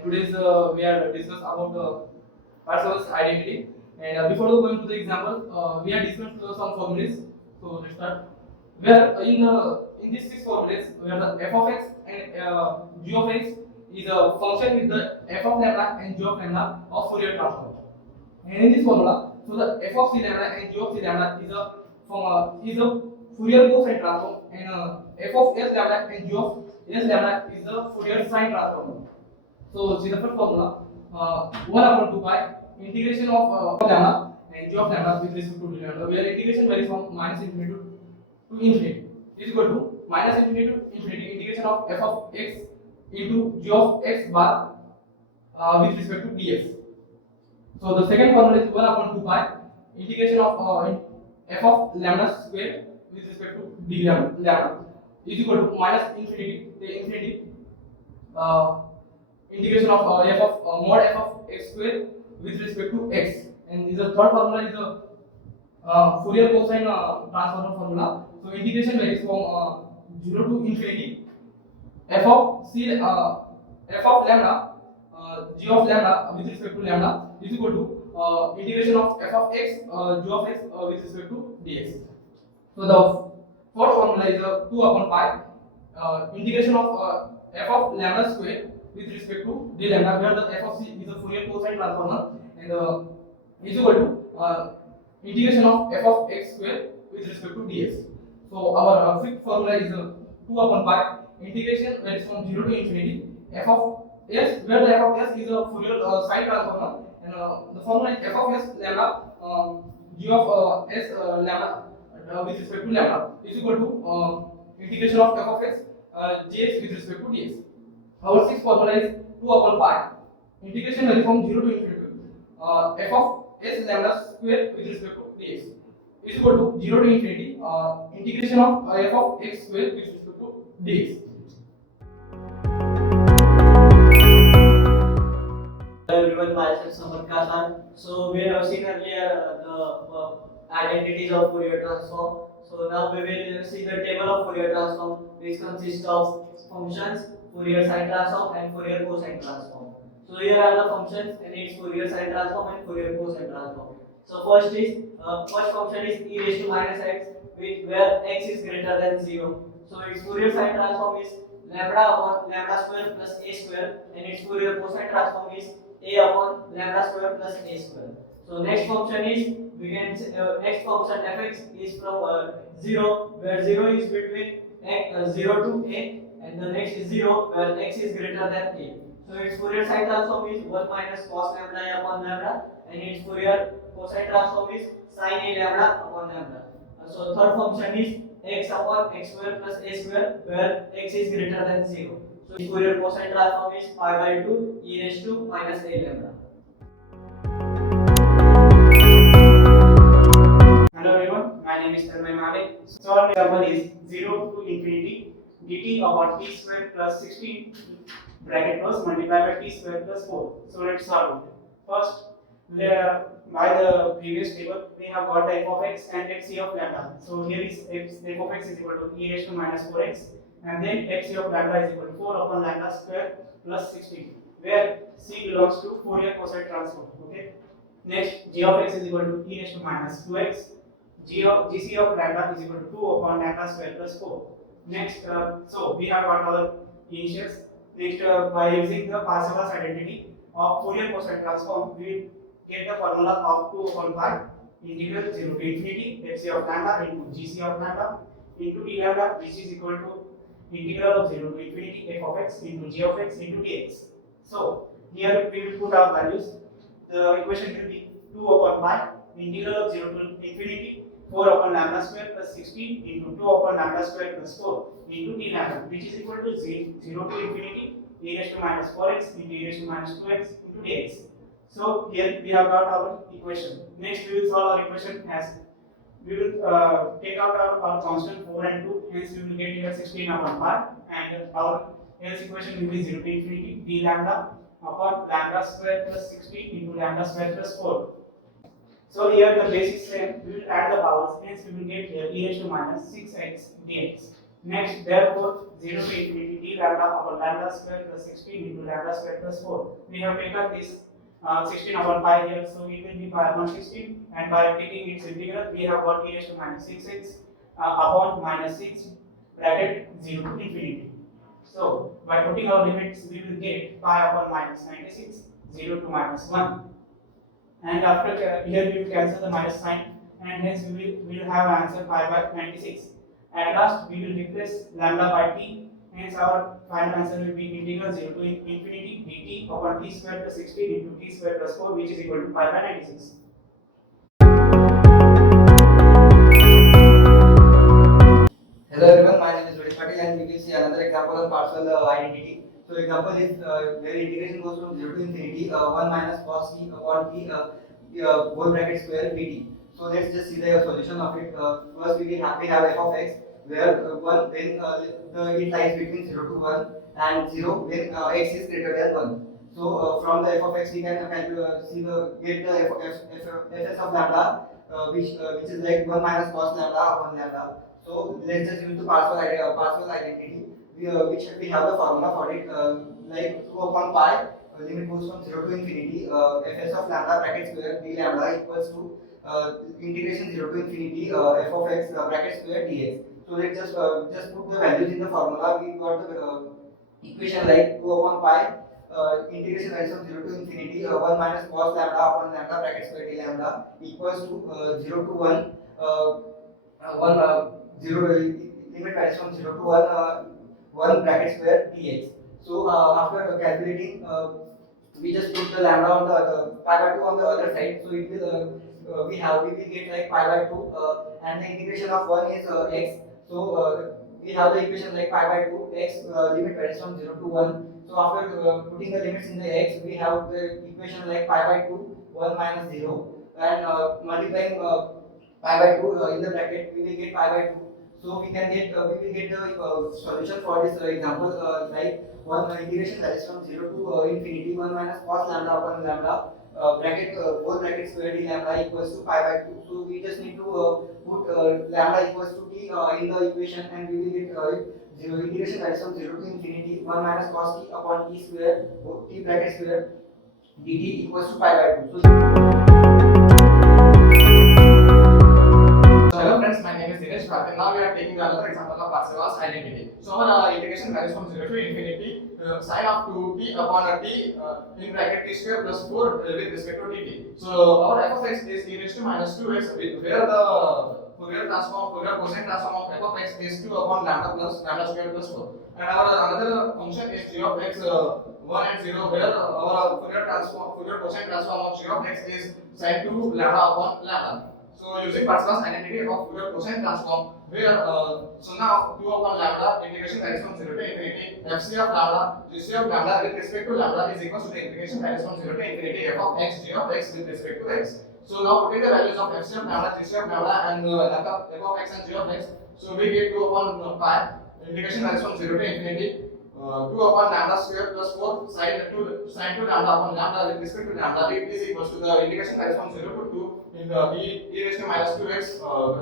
and today's we are discuss about Parseval's identity. And before going to the example, we are discussed some formulas. So let's start. Where in these six formulas, where the f of x and g of x is a function with the f of lambda and g of lambda of Fourier transform. And in this formula, so the f of c lambda and g of c lambda is a Fourier cosine transform, and f of s lambda and g of s lambda is the Fourier sine transform. So see the first formula, 1 upon 2 pi integration of lambda and g of lambda with respect to d lambda, where integration varies from minus infinity to infinity is equal to minus infinity to infinity integration of f of x into g of x bar with respect to dx. So the second formula is 1 upon 2 pi integration of f of lambda square with respect to d lambda is equal to minus infinity to infinity integration of f of mod f of x square with respect to x. And the third formula is a Fourier cosine transform formula. So integration varies from 0 to infinity f of c f of lambda g of lambda with respect to lambda is equal to integration of f of x g of x with respect to dx. So the fourth formula is 2 upon pi integration of f of lambda square with respect to d lambda, where the f of c is a Fourier cosine transformer, and is equal to integration of f of x square with respect to dx. So our fifth formula is 2 upon pi integration that is from 0 to infinity f of s, where the f of s is a Fourier sine transformer, and the formula is f of s lambda g of s lambda with respect to lambda is equal to integration of f of x gx with respect to dx. Our sixth formula is 2 upon pi integration varies from 0 to infinity f of s lambda square with respect to dx is equal to 0 to infinity integration of f of x square with respect to dx. Hello everyone, myself Samarkar Khan. So we have seen earlier the identities of Fourier transform. So now we will see the table of Fourier transform, which consists of functions, Fourier sine transform, and Fourier cosine transform. So here are the functions, and its Fourier sine transform and Fourier cosine transform. So first function is e raised to minus x, where x is greater than 0. So its Fourier sine transform is lambda upon lambda square plus a square, and its Fourier cosine transform is a upon lambda square plus a square. So next function is next function fx is from 0, where 0 is between 0 to a, and the next is 0 where x is greater than a. So its Fourier sine transform is 1 minus cos lambda a upon lambda, and its Fourier cosine transform is sin a lambda upon lambda. So third function is x upon x square plus a square, where x is greater than 0. So its Fourier cosine transform is pi by 2 e raised to minus a lambda. Hello everyone, my name is Tanmay Malik. So our example is 0 to infinity dt upon t square plus 16 bracket close multiplied by t square plus 4. So let's solve it. First, by the previous table, we have got the f of x and fc of lambda. So here is f of x is equal to e raised to minus 4x, and then fc of lambda is equal to 4 upon lambda square plus 16, where c belongs to Fourier cosine transform. Okay. Next, g of x is equal to e raised to minus 2x. Gc of lambda is equal to 2 upon lambda square plus 4. Next, so we have got our initials. Next, by using the Parseval's identity of Fourier cosine transform, we get the formula of 2 upon pi integral 0 to infinity fc of lambda into gc of lambda into d lambda, which is equal to integral of 0 to infinity f of x into g of x into dx. So here we will put our values. The equation will be 2 upon pi integral of 0 to infinity 4 upon lambda square plus 16 into 2 upon lambda square plus 4 into d lambda, which is equal to 0 to infinity e raised to minus 4x into e raised to minus 2x into dx. So here we have got our equation. Next we will solve our equation as we will take out our constant 4 and 2, hence we will get here 16 upon pi, and our else equation will be 0 to infinity d lambda upon lambda square plus 16 into lambda square plus 4. So here the base is same, we will add the powers, hence we will get here e raised to minus 6x dx. Next, therefore, 0 to infinity d lambda upon lambda square plus 16 into lambda square plus 4. We have taken this 16 upon pi here, so it will be pi upon 16, and by taking its integral, we have got e raised to minus 6x upon minus 6 bracket 0 to infinity. So, by putting our limits, we will get pi upon minus 96, 0 to minus 1. And after here we will cancel the minus sign, and hence we will have answer pi by 96. At last we will replace lambda by t, hence our final answer will be integral 0 to infinity dt upon t square plus 16 into t square plus 4, which is equal to pi by 96. Hello everyone, my name is Vedish Patil and we will see another example of Parseval identity. So example is where integration goes from 0 to infinity 1 minus cos t upon t whole bracket square dt. So let's just see the solution of it. First we have f of x where 1 when it lies between 0 to 1 and 0 when x is greater than 1. So from the f of x we can get the fs of lambda which is like 1 minus cos lambda upon lambda. So let's just use the Parseval identity, which we have the formula for it, like 2 upon pi, limit goes from 0 to infinity, fs of lambda bracket square d lambda equals to integration 0 to infinity f of x bracket square dx. So let's just put the values in the formula. We got the equation like 2 upon pi, integration values from 0 to infinity 1 minus cos lambda upon lambda bracket square d lambda equals to 0 to 1. 1 0 limit varies from 0 to 1 1 bracket square dx. So after calculating, we just put the lambda on the pi by 2 on the other side. So it will we will get like pi by 2 and the integration of 1 is x. So we have the equation like pi by 2 x limit varies from 0 to 1. So after putting the limits in the x, we have the equation like pi by 2 1 minus 0 and multiplying pi by 2 in the bracket, we will get pi by 2. So we will get the solution for this example like one integration varies from 0 to infinity 1 minus cos lambda upon lambda bracket whole bracket square d lambda equals to pi by 2. So we just need to put lambda equals to t in the equation, and we will get 0 integration varies from 0 to infinity 1 minus cos t upon t square t bracket square dt equals to pi by 2. Hello friends, my name is Dinesh Patil. Now we are taking another example of Parseval's identity. So our integration varies from 0 to infinity sine of 2t upon t in bracket t square plus 4 with respect to dt. So our f of x is e raised to minus 2x where the Fourier cosine transform of f of x is 2 upon lambda plus lambda square plus 4. And our another function is g of x 1 and 0 where our Fourier cosine transform of g of x is sine 2 lambda upon lambda. So using Parseval's identity of Fourier cosine transform, where so now 2 upon lambda integration varies from 0 to infinity fc of lambda gc of lambda with respect to lambda is equal to the integration varies from 0 to infinity f of x g of x with respect to x. So now putting the values of fc of lambda, gc of lambda and f of x and g of x, so we get 2 upon pi integration varies from 0 to infinity 2 upon lambda square plus 4 sine 2 lambda upon lambda with respect to lambda is equals to the integration varies from 0 to 2 in the e raised to minus 2x,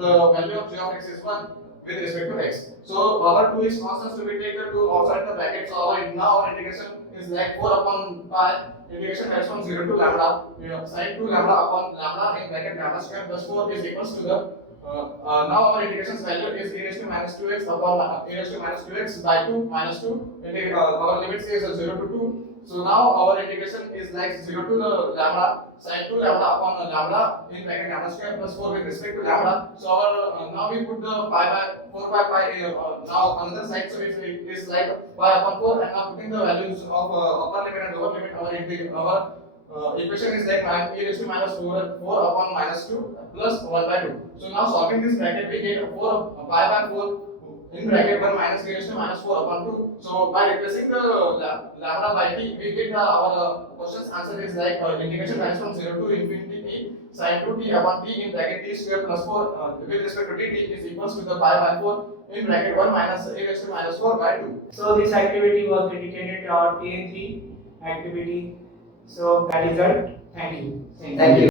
the value of g of x is 1 with respect to x. So our 2 is constant, so we take the 2 outside the bracket. So now our integration is like 4 upon pi integration varies from 0 to lambda sine 2 lambda upon lambda in bracket lambda square plus 4 is equals to the now our integration's value is e raised to minus 2x upon e raised to minus 2x by 2 minus 2. Our limit is 0 to 2. So now our integration is like 0 to the lambda sine 2 lambda upon lambda in bracket lambda square plus 4 with respect to lambda. So our now we put the pi by 4 by pi now another side, so it is like pi upon 4, and now putting the values of upper limit and lower limit, our equation is like e raised to minus 4 upon minus 2 plus 1 by 2. So now solving this bracket, we get 4 pi by 4 in bracket 1 minus e raised to minus 4 upon 2. So by replacing the lambda by t, we get our question's answer is like integration varies from 0 to infinity t sine 2t upon t in bracket t square plus 4 with respect to dt is equals to the pi by 4 in bracket 1 minus e raised to minus 4 by 2. So this activity was dedicated to our TN3 activity. So that is it. Thank you. Thank you.